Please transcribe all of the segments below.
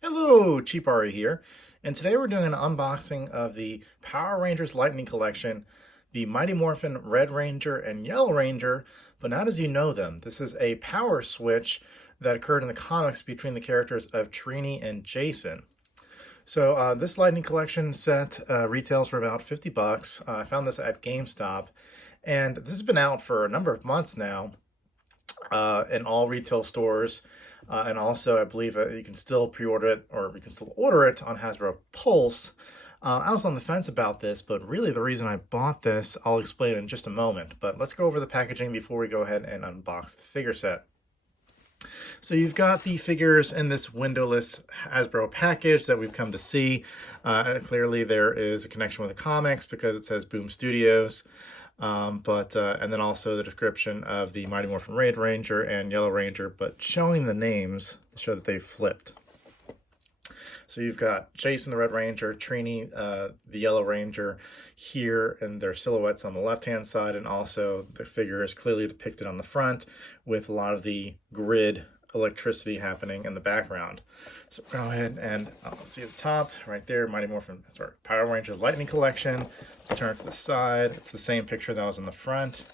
Hello, Cheapario here, and today we're doing an unboxing of the Power Rangers Lightning Collection, the Mighty Morphin Red Ranger and Yellow Ranger, but not as you know them. This is a power switch that occurred in the comics between the characters of Trini and Jason. So this Lightning Collection set retails for about 50 bucks. I found this at GameStop, and this has been out for a number of months now in all retail stores. And also, I believe you can still pre-order it, or you can still order it on Hasbro Pulse. I was on the fence about this, but really the reason I bought this, I'll explain in just a moment. But let's go over the packaging before we go ahead and unbox the figure set. So you've got the figures in this windowless Hasbro package that we've come to see. Clearly there is a connection with the comics because it says Boom Studios. And then also the description of the Mighty Morphin Red Ranger and Yellow Ranger, but showing the names to show that they've flipped. So you've got Jason the Red Ranger, Trini the Yellow Ranger here, and their silhouettes on the left-hand side, and also the figure is clearly depicted on the front with a lot of the grid electricity happening in the background. So go ahead and see the top right there, Mighty Morphin, sorry, Power Rangers Lightning Collection. Turn to the side, it's the same picture that was in the front.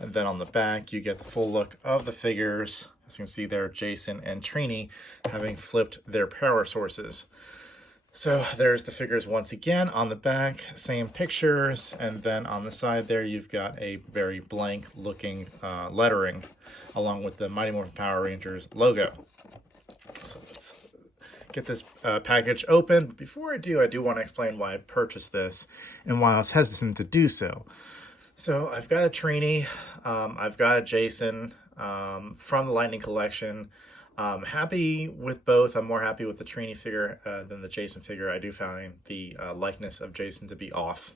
And then on the back, you get the full look of the figures. As you can see there, Jason and Trini having flipped their power sources. So there's the figures once again on the back, same pictures, and then on the side there you've got a very blank looking lettering along with the Mighty Morphin Power Rangers logo. So let's get this package open. But before I do want to explain why I purchased this and why I was hesitant to do so. So I've got a Trini, I've got a Jason from the Lightning Collection. Happy with both. I'm more happy with the Trini figure than the Jason figure. I do find the likeness of Jason to be off.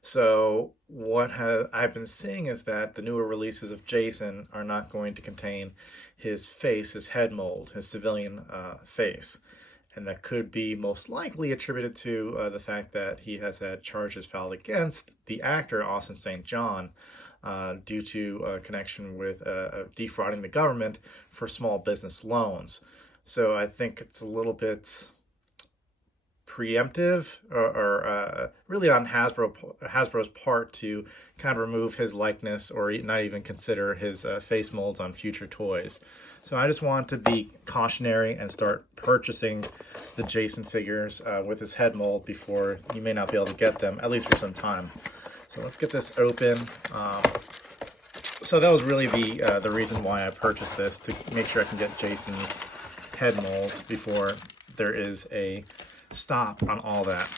So what I've been seeing is that the newer releases of Jason are not going to contain his face, his head mold, his civilian face. And that could be most likely attributed to the fact that he has had charges filed against the actor Austin St. John due to a connection with defrauding the government for small business loans. So I think it's a little bit preemptive or really on Hasbro's part to kind of remove his likeness or not even consider his face molds on future toys. So I just want to be cautionary and start purchasing the Jason figures with his head mold before you may not be able to get them, at least for some time. So let's get this open. So that was really the reason why I purchased this, to make sure I can get Jason's head mold before there is a stop on all that.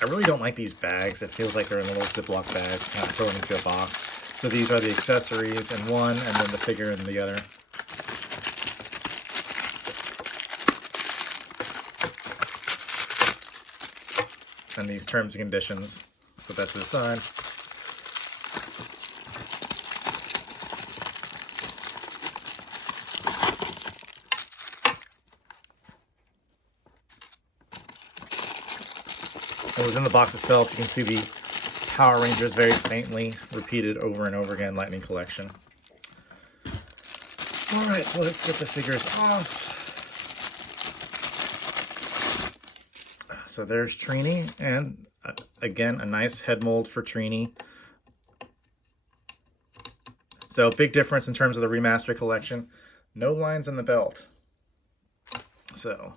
I really don't like these bags. It feels like they're in little Ziploc bags, kind of thrown into a box. So these are the accessories in one, and then the figure in the other. And these terms and conditions. Put that to the side. It was in the box itself. You can see the Power Rangers very faintly repeated over and over again, Lightning Collection. Alright, so let's get the figures off. So there's Trini, and again, a nice head mold for Trini. So big difference in terms of the remastered collection. No lines in the belt. So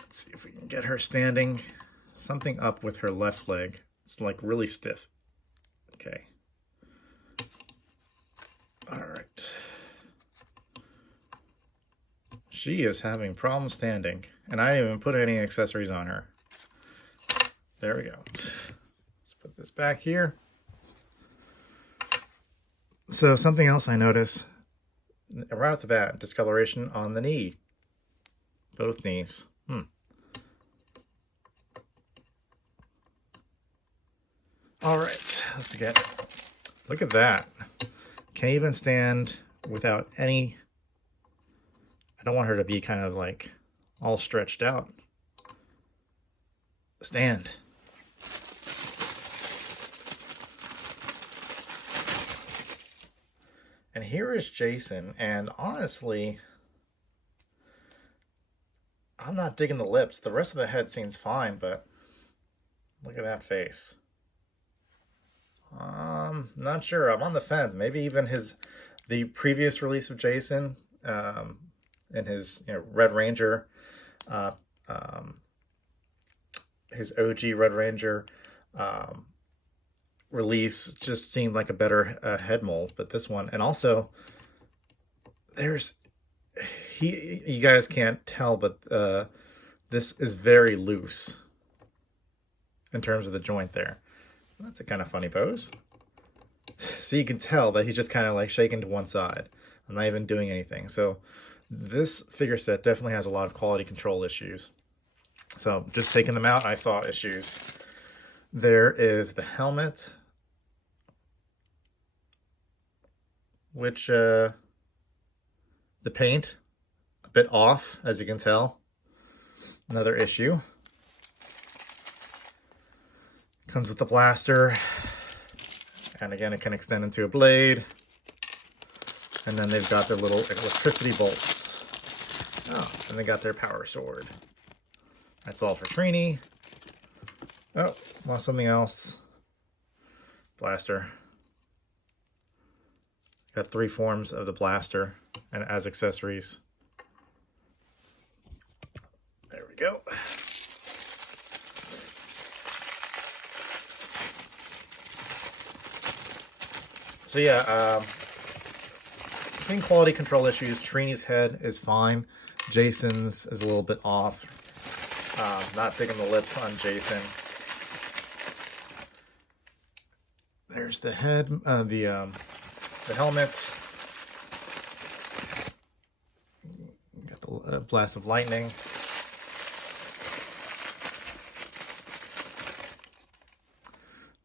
let's see if we can get her standing. Something up with her left leg. It's like really stiff. Okay. All right. She is having problems standing, and I didn't even put any accessories on her. There we go. Let's put this back here. So something else I noticed right off the bat, discoloration on the knee. Both knees. All right, let's look at that. Can't even stand without any, I don't want her to be kind of like all stretched out. Stand. And here is Jason, and honestly, I'm not digging the lips. The rest of the head seems fine, but look at that face. Not sure. I'm on the fence. Maybe even the previous release of Jason, and his Red Ranger, uh, um, his OG Red Ranger release just seemed like a better head mold. But this one, and also there's you guys can't tell, but this is very loose in terms of the joint there. That's a kind of funny pose. So you can tell that he's just kind of like shaking to one side. I'm not even doing anything. So this figure set definitely has a lot of quality control issues. So just taking them out, I saw issues. There is the helmet, which the paint, a bit off, as you can tell. Another issue. Comes with the blaster. And again, it can extend into a blade. And then they've got their little electricity bolts. Oh, and they got their power sword. That's all for Trini. Oh, lost something else. Blaster. Got 3 forms of the blaster and as accessories. There we go. So yeah, seeing quality control issues. Trini's head is fine. Jason's is a little bit off. Not digging the lips on Jason. There's the head, the helmet. Got the blast of lightning.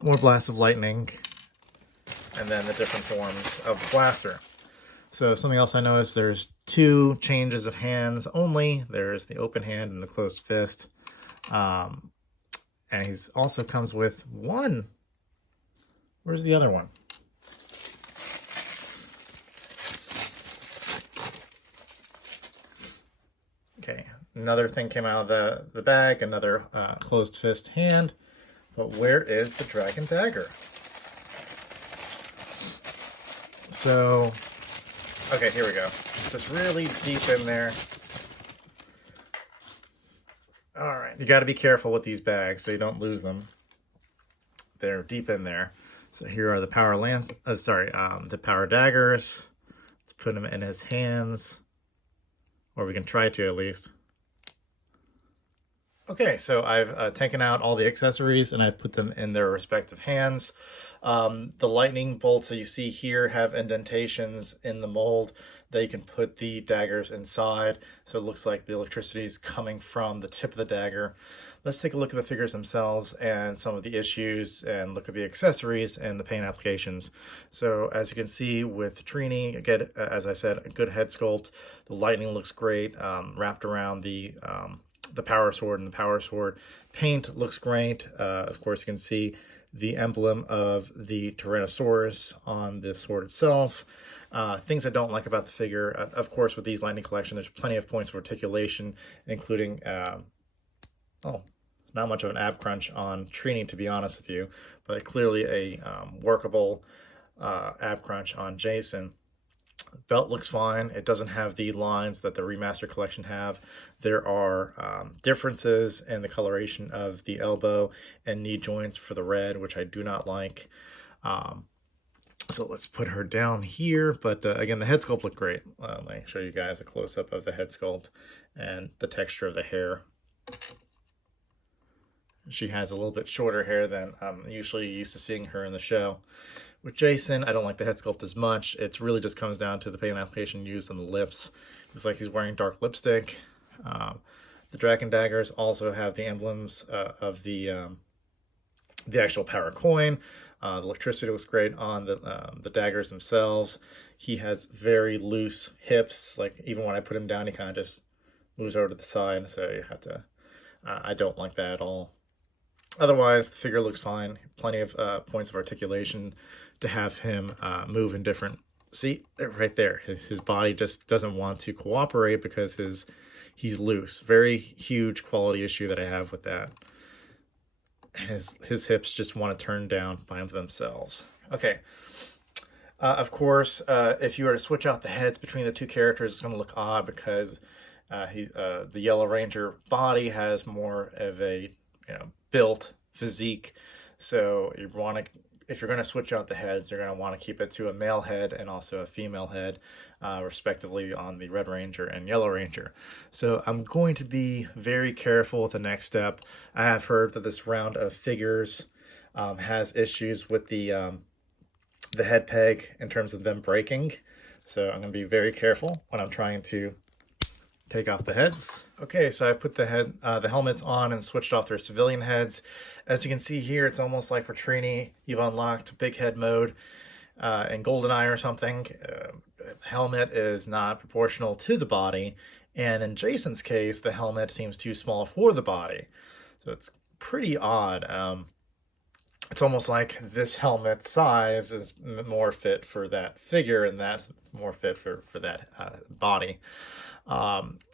More blasts of lightning. And then the different forms of the blaster. So something else I noticed, there's 2 changes of hands only. There's the open hand and the closed fist. And he's also comes with 1. Where's the other one? Okay, another thing came out of the bag, another closed fist hand. But where is the dragon dagger? So, okay, here we go. Just really deep in there. All right, you got to be careful with these bags so you don't lose them. They're deep in there. So here are the the power daggers. Let's put them in his hands, or we can try to at least. Okay, so I've taken out all the accessories and I've put them in their respective hands. The lightning bolts that you see here have indentations in the mold that you can put the daggers inside. So it looks like the electricity is coming from the tip of the dagger. Let's take a look at the figures themselves and some of the issues and look at the accessories and the paint applications. So as you can see with Trini, again, as I said, a good head sculpt. The lightning looks great, wrapped around the power sword, and the power sword paint looks great. Of course, you can see the emblem of the Tyrannosaurus on the sword itself. Things I don't like about the figure, of course, with these Lightning Collection, there's plenty of points of articulation, including, not much of an ab crunch on Trini, to be honest with you, but clearly a workable ab crunch on Jason. Belt looks fine. It doesn't have the lines that the remaster collection have. There are differences in the coloration of the elbow and knee joints for the red, which I do not like. So let's put her down here. But again, the head sculpt looked great. Let me show you guys a close-up of the head sculpt and the texture of the hair. She has a little bit shorter hair than I'm usually used to seeing her in the show. With Jason, I don't like the head sculpt as much. It really just comes down to the paint application used on the lips. Looks like he's wearing dark lipstick. The dragon daggers also have the emblems of the actual power coin. The electricity looks great on the daggers themselves. He has very loose hips. Like even when I put him down, he kind of just moves over to the side. So you have to. I don't like that at all. Otherwise, the figure looks fine. Plenty of points of articulation to have him move in different See, right there, his body just doesn't want to cooperate because he's loose. Very huge quality issue that I have with that. And his hips just want to turn down by themselves. Okay. Of course, if you were to switch out the heads between the two characters, it's going to look odd because the Yellow Ranger body has more of a built physique. So you want to, if you're going to switch out the heads, you're going to want to keep it to a male head and also a female head, respectively, on the Red Ranger and Yellow Ranger. So I'm going to be very careful with the next step. I have heard that this round of figures has issues with the head peg in terms of them breaking. So I'm going to be very careful when I'm trying to take off the heads. Okay, so I've put the helmets on and switched off their civilian heads. As you can see here, it's almost like for Trini, you've unlocked big head mode in GoldenEye or something. Helmet is not proportional to the body, and in Jason's case, the helmet seems too small for the body. So it's pretty odd. It's almost like this helmet size is more fit for that figure, and that's more fit for that body.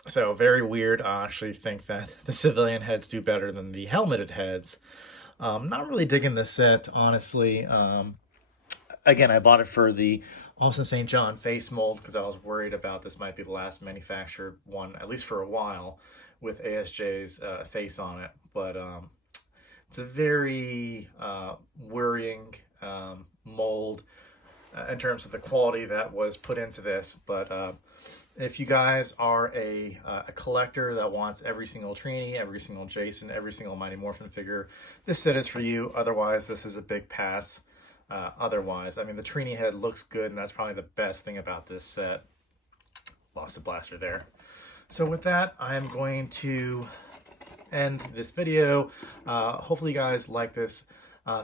So very weird. I actually think that the civilian heads do better than the helmeted heads. Not really digging this set, honestly. Again, I bought it for the Austin St. John face mold because I was worried about this might be the last manufactured one, at least for a while, with ASJ's face on it. But it's a very worrying mold in terms of the quality that was put into this. But if you guys are a collector that wants every single Trini, every single Jason, every single Mighty Morphin figure, this set is for you. Otherwise, this is a big pass. Otherwise, I mean, the Trini head looks good, and that's probably the best thing about this set. Lost a blaster there. So with that, I'm going to end this video. Hopefully you guys like this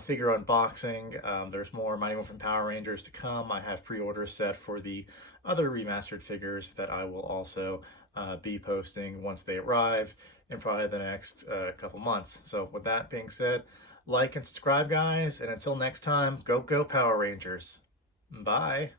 figure unboxing. There's more Mighty Morphin Power Rangers to come. I have pre-orders set for the other remastered figures that I will also be posting once they arrive in probably the next couple months. So with that being said, like and subscribe, guys, and until next time, go Power Rangers. Bye.